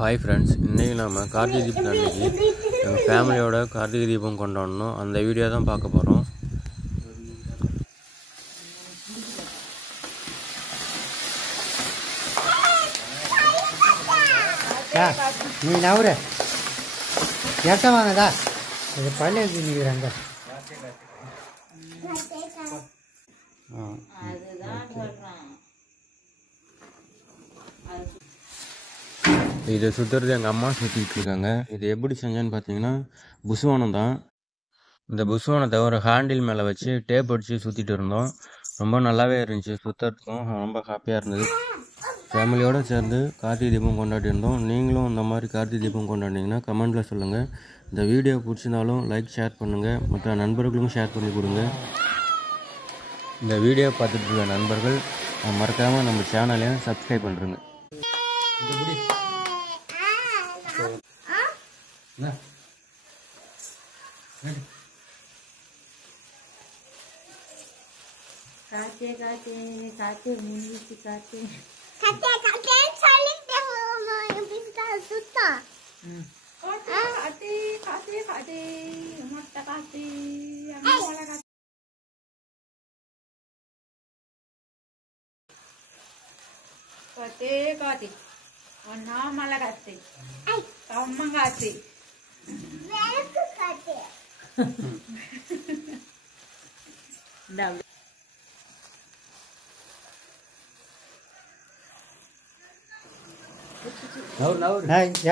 Hi friends, இன்றைக்கி நம்ம கார்த்திகை தீபம் அன்றைக்கி எங்கள் ஃபேமிலியோட கார்த்திகை தீபம் கொண்டாடணும். அந்த வீடியோ தான் பார்க்க போகிறோம். நீ நவுற எட்ட வாங்கதா இது பள்ளி நிற்கிறாங்க. இதை சுற்றுறது எங்கள் அம்மா சுற்றிக்கிட்டு இருக்காங்க. இது எப்படி செஞ்சேன்னு பார்த்தீங்கன்னா, புஸ்வானம் தான். இந்த புஸ்வானத்தை ஒரு ஹேண்டில் மேலே வச்சு டேப் அடித்து சுற்றிட்டு இருந்தோம். ரொம்ப நல்லாவே இருந்துச்சு, சுற்றுறதுக்கும் ரொம்ப ஹாப்பியாக இருந்தது. ஃபேமிலியோடு சேர்ந்து கார்த்திகை தீபம் கொண்டாடி இருந்தோம். நீங்களும் இந்த மாதிரி கார்த்திகை தீபம் கொண்டாடினீங்கன்னா கமெண்ட்டில் சொல்லுங்கள். இந்த வீடியோ பிடிச்சிருந்தாலும் லைக் ஷேர் பண்ணுங்கள், மற்ற நண்பர்களுக்கும் ஷேர் பண்ணி கொடுங்க. இந்த வீடியோ பார்த்துட்டு இருக்க நண்பர்கள் மறக்காமல் நம்ம சேனலையும் சப்ஸ்கிரைப் பண்ணுறேங்க. காத்தே காத்தே காத்தே மூஞ்சி காத்தே காத்தே காத்தே சொல்லிட்டே பிஸ்தா சுத்தா காத்தே காத்தே காத்தே மொட்டை காத்தே அம்மால காத்தே காத்தே ஒன்னா மலை காத்தே அம்மா காத்தே வேருக்கு காத்தே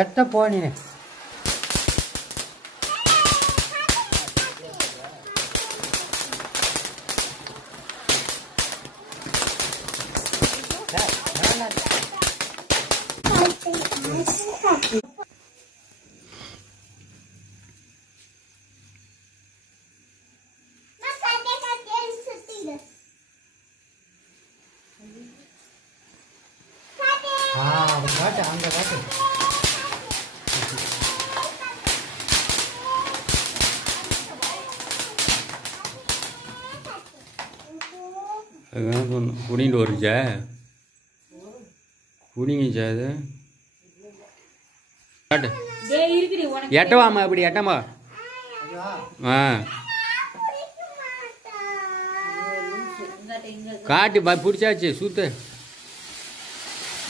எட்ட போனீங்க காட்டு அங்கே காட்டு. அதுதான் சொன்னோம், குடிங்கிட்டு வருச்சா குடிங்கச்சா அது காட்டு. எட்டவாமா இப்படி எட்டமா. ஆ காட்டு பிடிச்சாச்சு சுத்து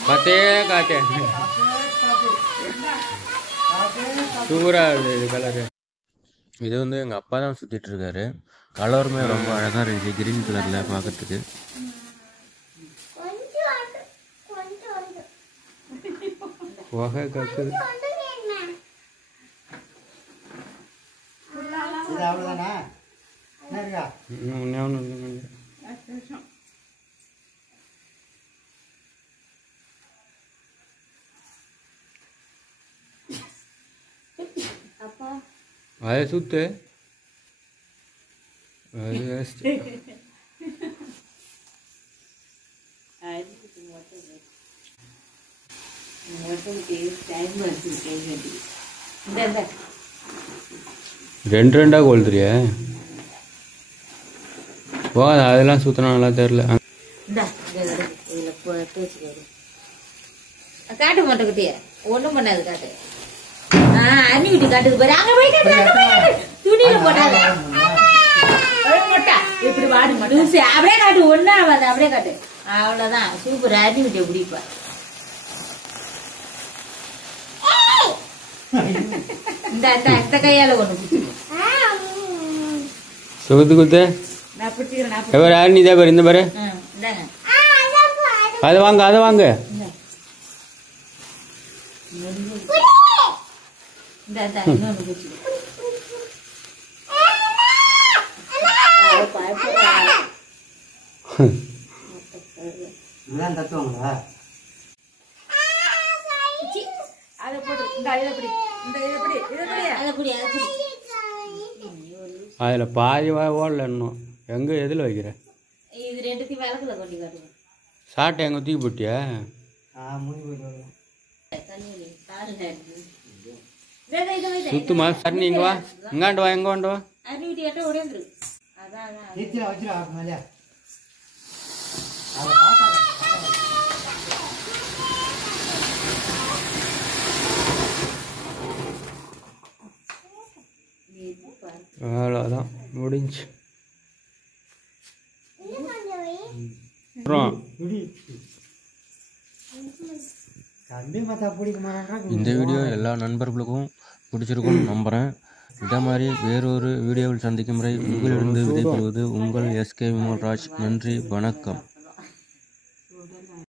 காத்தே காத்தே. சூப்பராக இருக்குது இது கலரு. இது வந்து எங்கள் அப்பா தான் சுற்றிட்டு இருக்காரு. கலருமே ரொம்ப அழகாக இருந்துச்சு, கிரீன் கலரில் பார்க்கறதுக்கு. புகை கக்குது. அவ்வளோதானா அதை சுத்து. அது வேஸ்ட். ரெண்டு ரெண்டா கொளுத்துறியா? ஓ அதெல்லாம் சுத்தணும் நல்லா தெரியல. காட்டு மாட்டேங்கிட்டிய ஒண்ணும் பண்ணாது காட்டு. அண்ணி வீட்டு காட்டுது பாரு. அங்க போய் காட்டு துணியில போட்டாங்க இப்படி வாடி மட்டும் அப்படியே காட்டு. ஒண்ணு ஆகாது, அப்படியே காட்டு. அவ்வளவுதான், சூப்பர். அண்ணி வீட்டை பிடிப்பா. இந்த கையால ஒண்ணு சுகுத்து குத்து. நான் பிடிச்சிக்கிறேன். யாரு நீ தான் பாரு, இந்த பாரு. அதை வாங்க அதை வாங்க. தத்துவாங்களா அதில் பாதி ஓடல இன்னும். எங்கே எதில் வைக்கிற? இது ரெண்டுத்தையும் விளக்குல கொட்டி காட்டுவோம். சாட்டை எங்கே தூக்கி போட்டியா? சுத்துமா சரி. நீங்க வா, இங்காண்டு வா, எங்க வாண்டு வா. அவ்வளோதான் முடிஞ்சு. கம்பி மத்தா பிடிக்க மாட்டாங்க. இந்த வீடியோ எல்லா நண்பர்களுக்கும் பிடிச்சிருக்கும்னு நம்புகிறேன். இதே மாதிரி வேறொரு வீடியோவில் சந்திக்கும் முறை உங்களிடம் விடைபெறுவது உங்கள் எஸ்கே விமல்ராஜ். நன்றி, வணக்கம்.